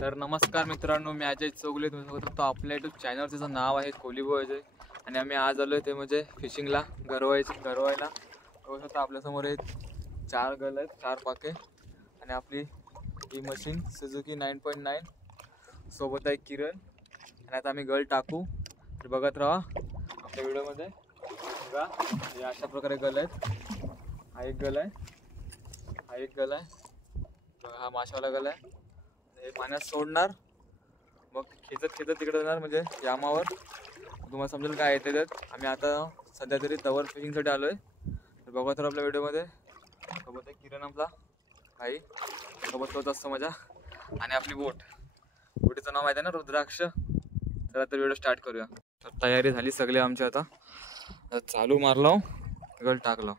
तर नमस्कार मित्रांनो, मी अजय चौगले. तुम्ही बघत होतो आपल्या यूट्यूब चॅनल. त्याचं नाव आहे कोलीबो अजय. आणि आम्ही आज आलो ते म्हणजे फिशिंगला गरवायला. बघत होता आपल्यासमोर हे 4 गल आहेत, 4 पाके. आणि आपली ही मशीन सुझुकी 9.9 सोबत आहे किरण. आणि आता आम्ही गल टाकू. तर बघत राहा आपल्या व्हिडिओमध्ये. बघा हे अशा प्रकारे गल आहेत. हा एक गल आहे, हा एक गल आहे. बघा हा माशावाला गल आहे. हे पाण्यात सोडणार, मग खेचत तिकडे जाणार म्हणजे यामावर. तुम्हाला समजेल काय येते त्यात. आम्ही आता सध्या तरी तवर फिशिंगसाठी आलो आहे. तर बघा तर आपल्या व्हिडिओमध्ये. सोबत आहे किरण आपला भाई, सोबत तोच असतो माझा. आणि आपली बोटीचं नाव माहिती आहे ना, रुद्राक्ष. तर आता व्हिडिओ स्टार्ट करूया. तर तयारी झाली सगळी आमची. आता चालू मारलो, गल टाकलो.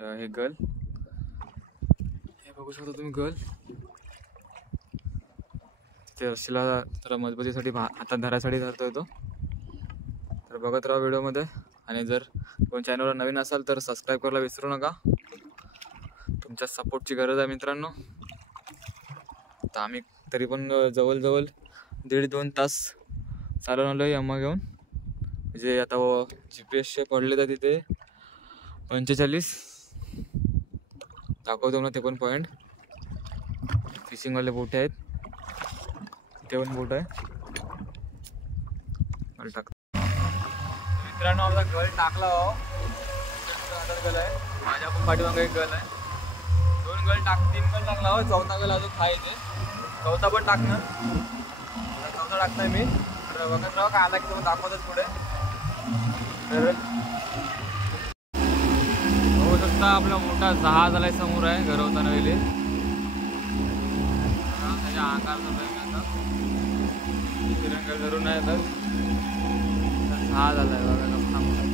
हे गल, हे बघू शकता तुम्ही गल. ते रस्सीला जरा मजबूतीसाठी हातात धरासाठी धरतोय तो. तर बघत राहा व्हिडिओमध्ये. आणि जर कोण चॅनलवर नवीन असाल तर सबस्क्राईब करायला विसरू नका. तुमच्या सपोर्टची गरज आहे मित्रांनो. तर आम्ही तरी पण जवळजवळ 1.5-2 तास चालवून आलो यम्मा घेऊन. म्हणजे आता GPS पडले तर तिथे 45 दाखवतो ना. ते पण पॉईंट फिशिंगवाले बोटे आहेत, ते पण बोट आहे. गल टाक मित्रांनो, आपला गल टाकला हो. हातात गल आहे, माझ्या पण पाठीमागे एक गल आहे. 3 गल टाकला हो. 4था गल अजून खायचे. 4था पण टाकणार. 4था टाकताय मी. तर बघत राहा काय आला की तुम्हाला दाखवतच पुढे. तर बघू शकता आपला मोठा जहाज आलाय समोर आहे गरवताना वेळी. त्याच्या आकार आता तिरंगा धरून आहे. तर जहाज आलाय बघा कसला मोठा.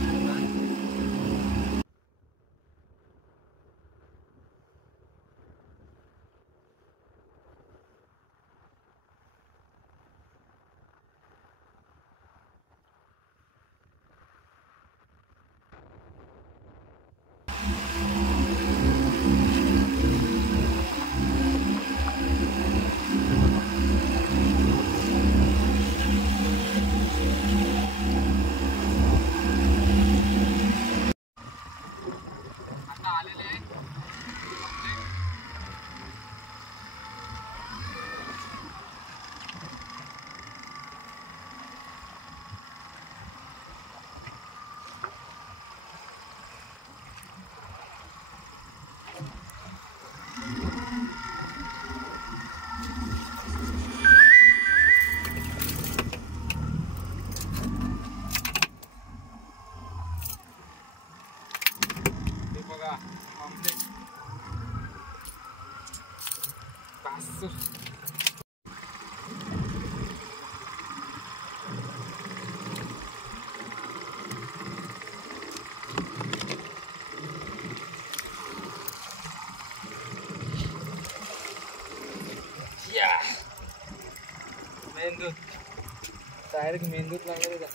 मेंदूत डायरेक्ट मेंदूत लागले का.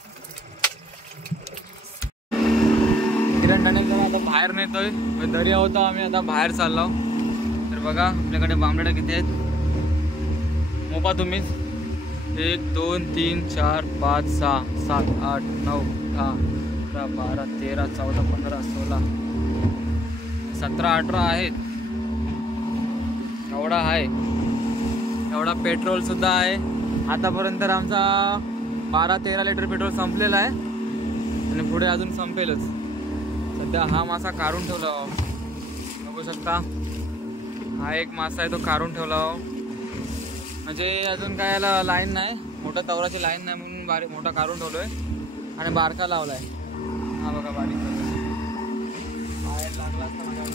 किरण टनेल आता बाहेर नेतोय. दर्या होता, आम्ही आता बाहेर चाललो. तर बघा आपल्याकडे बांबड्या किती आहेत मोपा तुम्हीच. 1 2 3 4 5 6 7 8 9 10 11 12 13 14 15 16 17 18 आहेत. एवढा आहे. एवढा पेट्रोल सुद्धा आहे. आतापर्यंत आमचा 12-13 लिटर पेट्रोल संपलेला आहे. आणि पुढे अजून संपेलच. सध्या हा मासा काढून ठेवला हो. बघू शकता हा एक मासा आहे, तो काढून ठेवला हो. म्हणजे अजून काय याला लाईन नाही, मोठ्या तवराची लाईन नाही म्हणून मोठा काढून ठेवलोय. आणि बारका लावलाय. हा बघा बारीक बाहेर लागला असता माझ्यावर.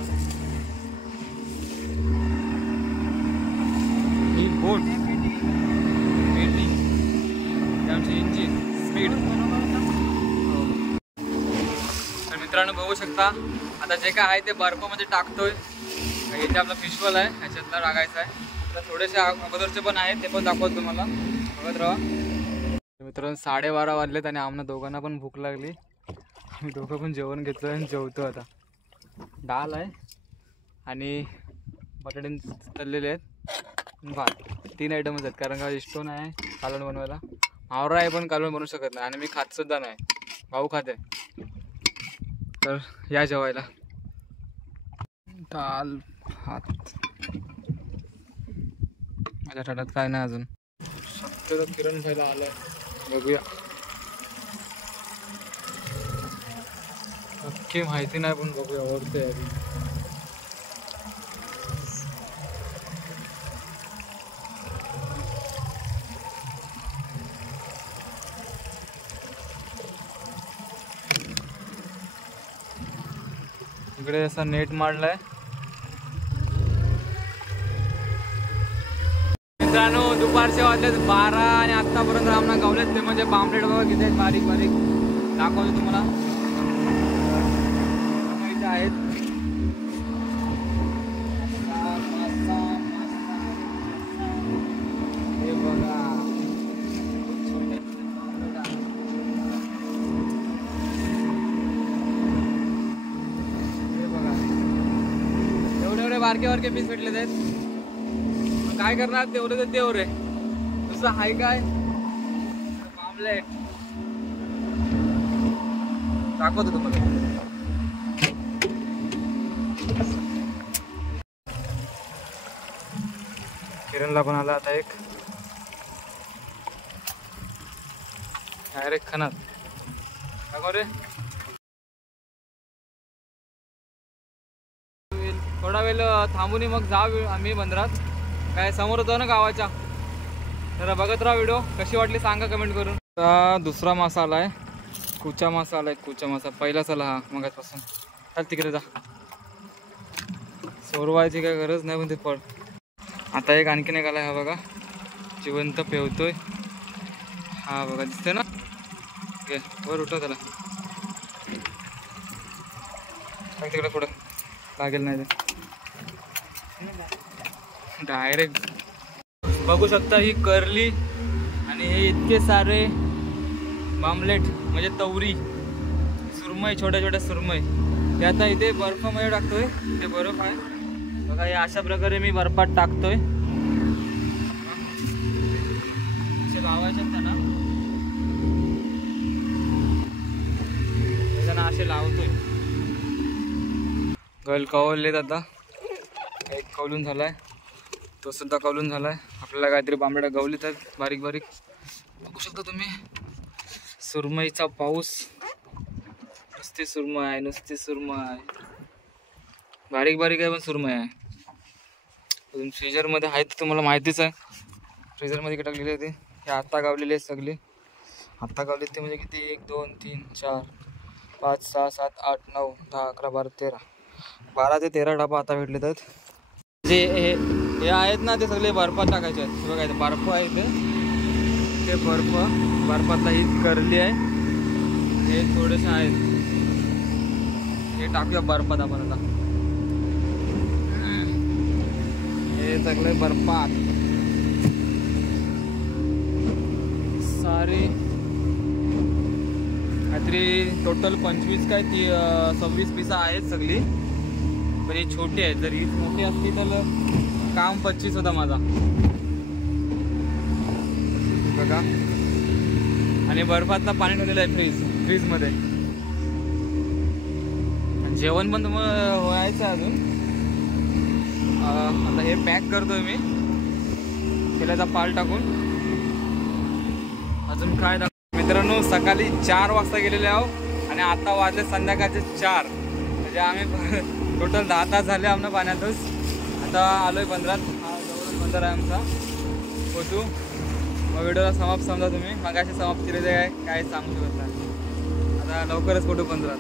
ही बोट इंजिन स्पीड. तर मित्रांनो बघू शकता आता जे काय आहे ते बर्फामध्ये टाकतोय. इथे आपला फिशवॉल आहे, ह्याच्यातला टाकायचा आहे. तर थोडेसे अगोदरचे पण आहेत, ते पण दाखवतो तुम्हाला. बघत राहा मित्रांनो. 12:30 वाजलेत आणि आम्हाला दोघांना पण भूक लागली. आम्ही दोघं पण जेवण घेतोय आणि जेवतो आता. डाळ आहे आणि बटाटे तळलेले आहेत. भात 3 आयटमच आहेत, कारण का स्टोन आहे कालवण बनवायला, आवरा आहे पण कालवण बनवू शकत नाही, आणि मी खात सुद्धा नाही, भाऊ खाते. तर या जेवायला. दाल भात माझ्या ताटात काय नाही अजून. शक्यतो किरण खायला आलाय, बघूया. नक्की माहिती नाही पण बघूया, आवडतंय आधी. इकडे असा नेट मारलाय. मित्रांनो दुपारचे वाजलेत 12 आणि आतापर्यंत आम्हाला गावलेत ते म्हणजे पामलेट बघा किती आहेत, बारीक बारीक दाखवतो तुम्हाला. इथे आहेत हे बघा, हे बघा एवढे एवढे बारके बारके पीस भेटले आहेत. काय करणार, तेवढे तर तेवढे, दुसरं हाय काय. आमलेट दाखवतो तुम्हाला. किरणला पण आला आता एक, डायरेक्ट खाणार. दाखव रे. थोडा वेळ थांबून मग जाऊ आम्ही बंदरात, काय समोर होतो ना गावाच्या. तर बघत राहा व्हिडिओ, कशी वाटली सांगा कमेंट करून. आता दुसरा मासा आलाय, कुचा मासा आलाय, कुचा मासा पहिलाच आला हा मगाचपासून. चाल तिकडे जा, सोरवायची काय गरज नाही पण ते पड. आता एक आणखीन एक आलाय, हा बघा जिवंत पेवतोय, हा बघा दिसतंय ना. घे वर उठव त्याला, तिकडे पुढं लागेल नाही ते. डायरेक्ट बघू शकता ही करली, आणि हे इतके सारे मामलेट म्हणजे तवरी, सुरमई, छोट्या छोट्या सुरमई. ते आता इथे बर्फामध्ये टाकतोय, ते बर्फ आहे बघा. हे अशा प्रकारे मी बर्फात टाकतोय, असे लावायचे त्यांना, असे लावतोय. गल कवललेत आता, एक कवलून झालाय, तो सुद्धा कवलून झालाय. आपल्याला काहीतरी बांबड्या गवलीत आहेत बारीक बारीक, बघू शकता तुम्ही. सुरमईचा पाऊस, नुसती सुरमई आहे, नुसती सुरमई, बारीक बारीक आहे पण सुरमई आहे. अजून फ्रीजरमध्ये आहेत, तुम्हाला माहितीच आहे. फ्रीजरमध्ये टाकलेले आहे ते, हे आत्ता गावलेले आहेत सगळे. आत्ता गावले ते म्हणजे किती, 1 2 3 4 5 6 7 8 9 10 11 12 ते 13 डबा आता भेटलेत आहेत. जे हे आहेत ना ते सगळे बर्फात टाकायचे आहेत. बघा इथे बर्फ आहे, ते बर्फातला ही करली आहे. हे थोडेसे आहेत, हे टाकूया बर्फात आपण आता. हे सगळे बर्फात सारे, काहीतरी टोटल 25 काय 26 पिसा आहेत सगळी, पण ही छोटी आहे. जर ही मोठी असती तर काम 25 होता माझा बघा. आणि बर्फातलं पाणी ठेवलेलं आहे फ्रीजमध्ये. जेवण पण व्हायचं अजून. आता हे पॅक करतोय मी, केल्याचा पाल टाकून. अजून काय मित्रांनो, सकाळी 4 वाजता गेलेले आहो आणि आता वाजले संध्याकाळचे 4, म्हणजे आम्ही टोटल 10 तास झाले आमनं पाण्यातच. आता आलोय बंदरात, हा जवळ बंदर आहे आमचा पोचू. मग व्हिडिओला समाप्त समजा तुम्ही, मग असे समाप्त केलेले आहे काय सांगू शकत नाही. आता लवकरच पोटू बंदरात.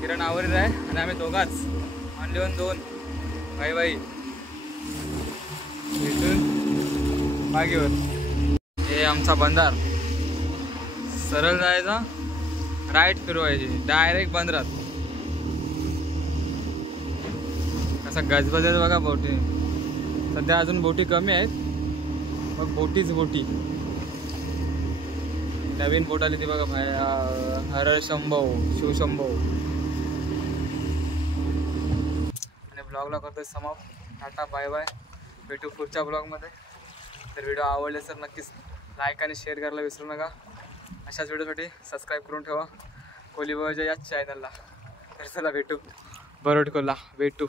किरण आवरील आहे आणि आम्ही दोघाच, ऑनली 2 बाई भेटून बागेवर. हे आमचा बंदर, सरळ जायचा, राईट फिरवायची, डायरेक्ट बंदरात. कसा गजबज आहे बघा बोटी. सध्या अजून बोटी कमी आहेत, मग बोटी. नवीन बोट आली ती बघा, हरळ शंभो, शिवशंभो. आणि ब्लॉगला करतोय समाप्त. Tata bye bye. भेटू पुढच्या ब्लॉगमध्ये. तर व्हिडिओ आवडले तर नक्कीच लाईक आणि शेअर करायला विसरू नका. अशाच व्हिडिओसाठी सबस्क्राईब करून ठेवा कोहली बॉयच्या याच चॅनलला. तर चला भेटू बरोडकोला भेटू.